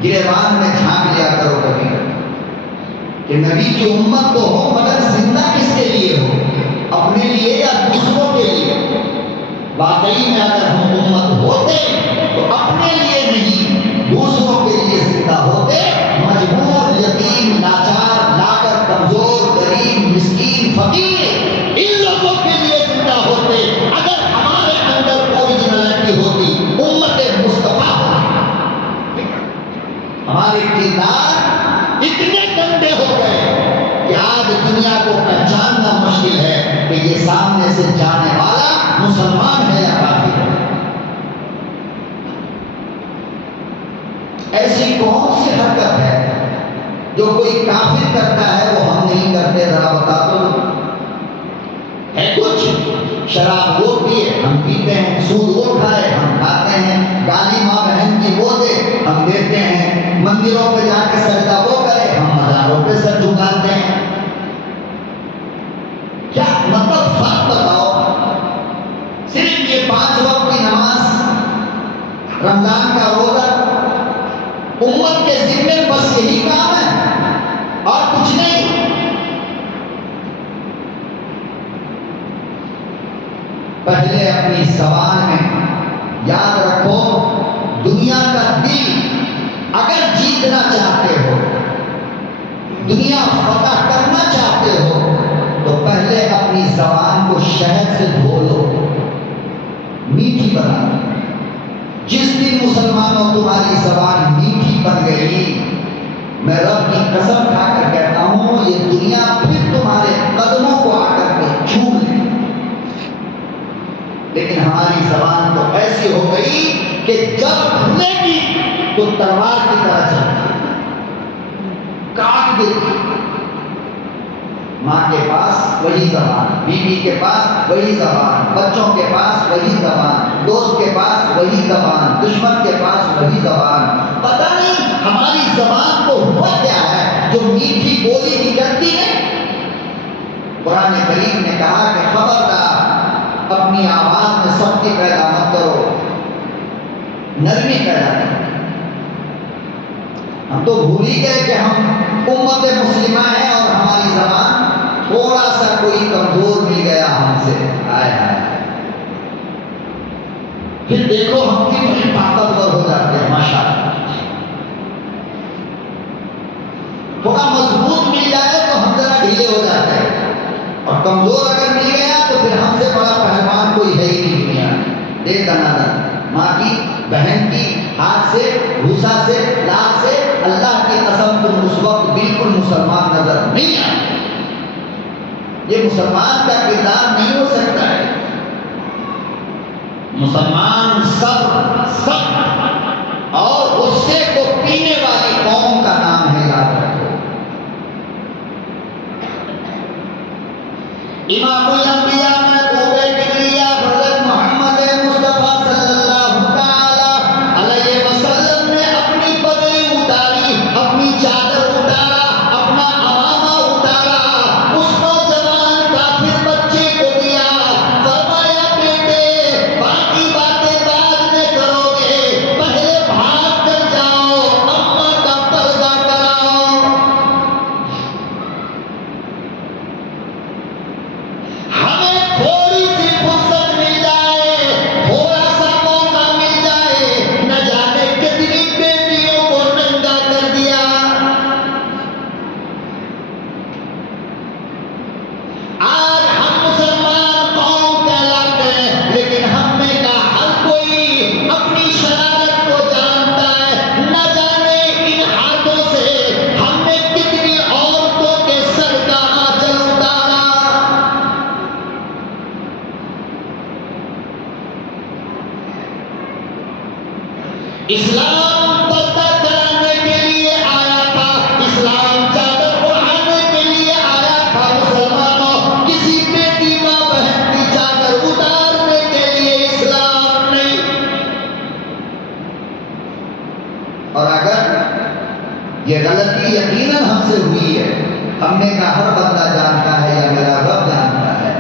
گریبان میں جھانک لیا کرو کبھی کہ نبی کی امت تو ہو، مگر زندہ کس کے لیے ہو، اپنے لیے یا دوسروں کے لیے؟ واقعی میں اگر ہم امت ہوتے تو اپنے لیے نہیں، دوسروں کے لیے زندہ ہوتے، مجبور، یتیم، لاچار، لاغر، کمزور، غریب، مسکین، فقیر، ان لوگوں کے لیے زندہ ہوتے۔ اگر ہمارے اندر اوریجنلٹی ہوتی، امت مصطفیٰ ہوتی۔ ہمارے کردار اتنے گندے ہو گئے کہ آج دنیا کو پہچاننا مشکل ہے کہ یہ سامنے سے جانے والا مسلمان ہے یا کافر ہے۔ ایسی کون سی حرکت ہے جو کوئی کافر کرتا ہے وہ ہم نہیں کرتے؟ ذرا بتا دو ہے کچھ؟ شراب وہ پیے ہم پیتے ہیں، سود وہ کھائے ہم کھاتے ہیں، گالی ماں بہن کی وہ دے ہم دیتے ہیں، مندروں پہ جا کے سجدہ وہ کرے ہم مزاروں پہ سر جھکاتے ہیں۔ کیا مطلب فرق بتاؤ؟ صرف یہ 5 وقت کی نماز، رمضان کا روزہ، امت کے ذمے بس یہی کام ہے اور کچھ نہیں۔ پہلے اپنی زبان میں یاد رکھو، دنیا کا دل اگر جیتنا چاہتے ہو، دنیا فتح کرنا چاہتے ہو، تو پہلے اپنی زبان کو شہد سے دھو لو، میٹھی بنا لو۔ جس دن مسلمانوں تمہاری زبان میٹھی بن گئی، میں رب کی قسم کھا کر کہتا ہوں، یہ دنیا پھر تمہارے قدموں کو آ کر کے چھو لے۔ لیکن ہماری زبان تو ایسی ہو گئی تو تلوار کی طرح چلتی کاٹ دیتی. ماں کے پاس وہی زبان, بیوی کے پاس وہی زبان, بچوں کے پاس وہی زبان, دوست کے پاس وہی زبان, دشمن کے پاس وہی زبان. پتہ نہیں ہماری زبان کو ہوا کیا ہے جو میٹھی بولی نکلتی ہے. قرآن کریم نے کہا کہ خبردار اپنی آواز میں سختی پیدا مت کرو, نرمی پیدا کرو. ہم تو بھول ہی گئے کہ ہم امت مسلمہ ہیں اور ہماری زبان تھوڑا سا کوئی کمزور مل گیا ہم سے. آئے آئے پھر دیکھو ہم کتنے طاقتور ہو جاتے ہیں ماشاءاللہ. تھوڑا مضبوط مل جائے تو ہم ذرا ڈھیلے ہو جاتے ہیں, اور کمزور اگر مل گیا تو پھر ہم سے بڑا پہلوان کوئی ہے ہی نہیں دنیا میں. دیکھ دنادن ماں کی, بہن کی ہاتھ سے, بھوسا سے, لاکھ سے, اللہ کی قسم تم اس وقت بالکل مسلمان نظر نہیں آئے. یہ مسلمان کا کردار نہیں ہو سکتا ہے. مسلمان سب اور غصے کو پینے والی قوم کا نام ہے, یاد رکھو. امام الانبیاء محبوب کبریا حضرت محمد مصطفیٰ صلی اللہ تعالی علیہ وسلم نے اپنی پگڑی اتاری, اپنی چادر اتارا, اپنا عمامہ اتارا, اس نوجوان کافر بچے کو دیا. فرمایا بیٹے باقی باتیں بعد میں کرو گے, پہلے بھاگ کر جاؤ اماں کا پردہ کراؤ. ہمیں تھوڑی سی فرصت مل جائے, تھوڑا سا موقع مل جائے, نہ جانے کتنی بیٹیوں کو ننگا کر دیا. آج ہم مسلمان قوم کہلاتے ہیں, لیکن ہم میں کا ہر کوئی اپنی شرارت کو جانتا ہے. نہ جانے ان ہاتھوں سے ہم نے کتنی عورتوں کے سر کا آنچل اتارا. اسلام پردہ کرانے کے لیے آیا تھا, اسلام چادر اڑانے کے لیے آیا تھا. مسلمانوں کسی بیٹی ماں بہن کی چادر اتارنے کے لیے اسلام نہیں. اور اگر یہ غلطی یقیناً ہم سے ہوئی ہے, ہم نے کہا ہر بندہ جانتا ہے یا میرا رب جانتا ہے,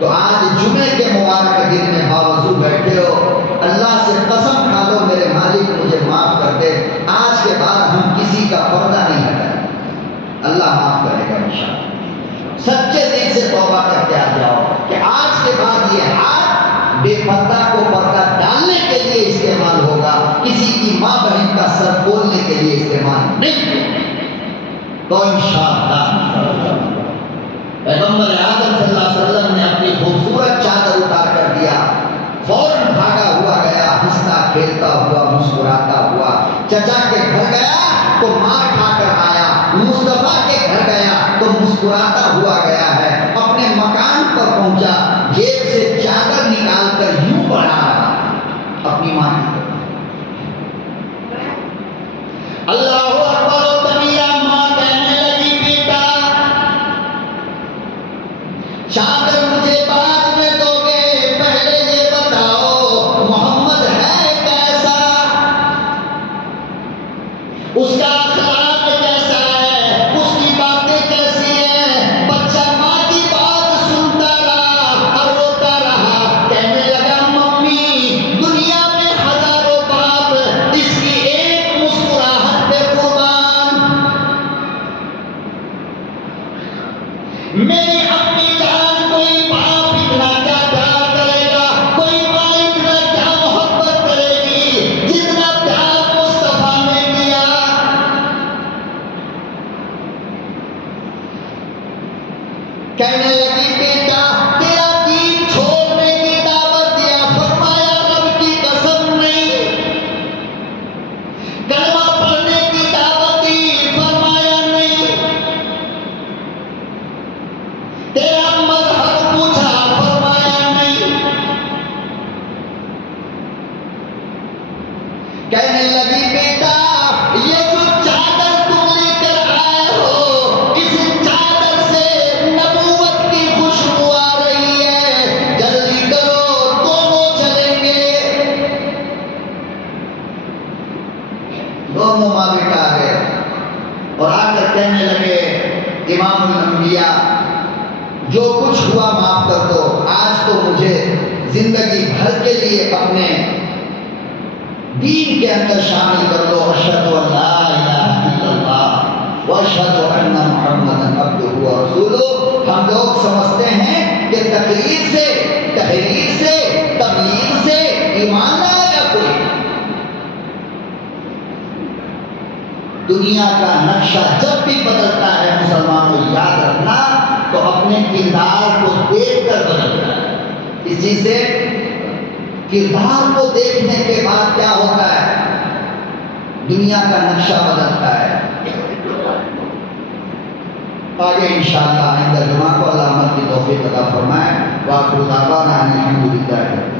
تو آج جمعے کے مبارک دن میں باوضو بیٹھے ہو, اللہ سے قسم کھا لو میرے مالک مجھے معاف کر دے, آج کے بعد ہم کسی کا پردہ نہیں ہٹائیں. اللہ معاف کرے گا انشاءاللہ. سچے دل سے توبہ کر کے آ جاؤ کہ آج کے بعد یہ ہاتھ بے پردہ کو پردہ ڈالنے کے لیے استعمال ہوگا, کسی کی ماں بہن کا سر کھولنے کے لیے استعمال نہیں. تو انشاءاللہ پیغمبر اعظم صلی اللہ علیہ وسلم نے اپنی خوبصورت چادر اتار کر دیا, فوراً بھاگا ہوا گیا, ہنستا کھیلتا ہوا, مسکراتا ہوا. چچا کے گھر گیا تو مار کھا کر آیا, مصطفیٰ کے گھر گیا تو مسکراتا ہوا گیا ہے. اپنے مکان پر پہنچا, جیب سے چادر نکال کر یوں بڑھا رہا اپنی ماں کی طرف. اللہ اکبر و کبیرہ. ماں کہنے لگی بیٹا چادر مجھے بعد میں دو گے, پہلے یہ بتاؤ محمد ہے کیسا, اس کا اخلاق کیسا ہے, اس کی باتیں کیسی ہیں. بچہ ماں کی بات سنتا رہا اور روتا رہا. کہنے لگا ممی دنیا میں ہزاروں باپ اس کی ایک مسکراہٹ پہ کہنے لگی بیٹا یہ جو چادر تم لے کر آئے ہو اس چادر سے نبوت کی خوشبو آ رہی ہے، جلدی کرو دونوں چلیں گے۔ دونوں ماں بیٹا آ گئے اور آ کر کہنے لگے امام الانبیاء جو کچھ ہوا معاف کر دو، آج تو مجھے زندگی بھر کے لیے اپنے دین کے اندر شامل کر دو، اشہد ان لا الہ الا اللہ واشہد ان محمدا عبدہ ورسولہ۔ ہم لوگ سمجھتے ہیں کہ تقریر سے، تحریر سے، تبلیغ سے ایمان آئے گا کوئی؟ دنیا کا نقشہ جب بھی بدلتا ہے مسلمانوں یاد رکھنا تو اپنے کردار کو دیکھ کر بدلتا ہے۔ اسی سے کردار کو دیکھنے کے بعد کیا ہوتا ہے؟ دنیا کا نقشہ بدلتا ہے۔ آگے انشاءاللہ آئندہ جمعہ کو اللہ عمل کی توفیق عطا فرمائے۔ وآخر دعوانا ان الحمد للہ۔